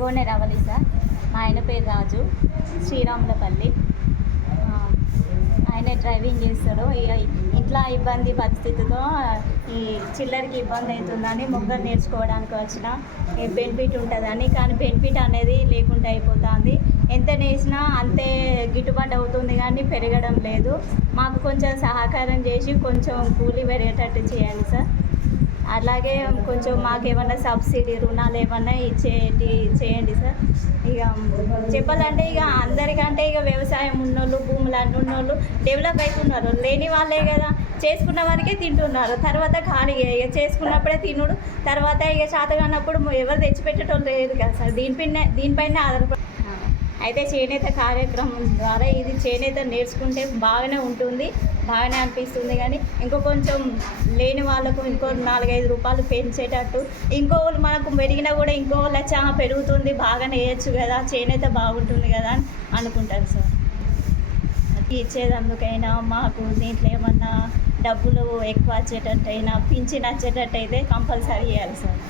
గోనె రవలి సార్. మా ఆయన పేరు రాజు, శ్రీరాములపల్లి. ఆయన డ్రైవింగ్ చేస్తాడు. ఇంట్లో ఇబ్బంది పరిస్థితితో ఈ చిల్లరకి ఇబ్బంది అవుతుందని ముగ్గురు నేర్చుకోవడానికి వచ్చిన. బెనిఫిట్ ఉంటుందని, కానీ బెనిఫిట్ అనేది లేకుండా అయిపోతుంది. ఎంత నేసినా అంతే గిట్టుబాటు అవుతుంది కానీ పెరగడం లేదు. మాకు కొంచెం సహకారం చేసి కొంచెం కూలీ పెరిగేటట్టు చేయండి సార్. అలాగే కొంచెం మాకు ఏమన్నా సబ్సిడీ రుణాలు ఏమన్నా చేయండి సార్. ఇక చెప్పాలంటే ఇక అందరికంటే ఇక వ్యవసాయం ఉన్నోళ్ళు, భూములు అన్నీ ఉన్నోళ్ళు డెవలప్ అవుతున్నారు. లేని వాళ్ళే కదా చేసుకున్న వారికే తింటున్నారు. తర్వాత ఖాళీగా ఇక చేసుకున్నప్పుడే తినుడు, తర్వాత ఇక చేతగానప్పుడు ఎవరు తెచ్చిపెట్టేటోళ్ళు లేదు కదా సార్. దీనిపైన ఆధారపడి అయితే చేనేత కార్యక్రమం ద్వారా ఇది చేనేత నేర్చుకుంటే బాగానే ఉంటుంది, బాగానే అనిపిస్తుంది. కానీ ఇంకో కొంచెం లేని వాళ్ళకు ఇంకో 4-5 రూపాయలు పెంచేటట్టు, ఇంకోళ్ళు మనకు పెరిగినా కూడా ఇంకో లచ్చ పెరుగుతుంది, బాగానే వేయచ్చు కదా, చేనేత బాగుంటుంది కదా అని అనుకుంటారు సార్. ఇచ్చేదందుకైనా మాకు దీంట్లో ఏమన్నా డబ్బులు ఎక్కువ వచ్చేటట్టయినా, పింఛన్ వచ్చేటట్టు అయితే కంపల్సరీ చేయాలి సార్.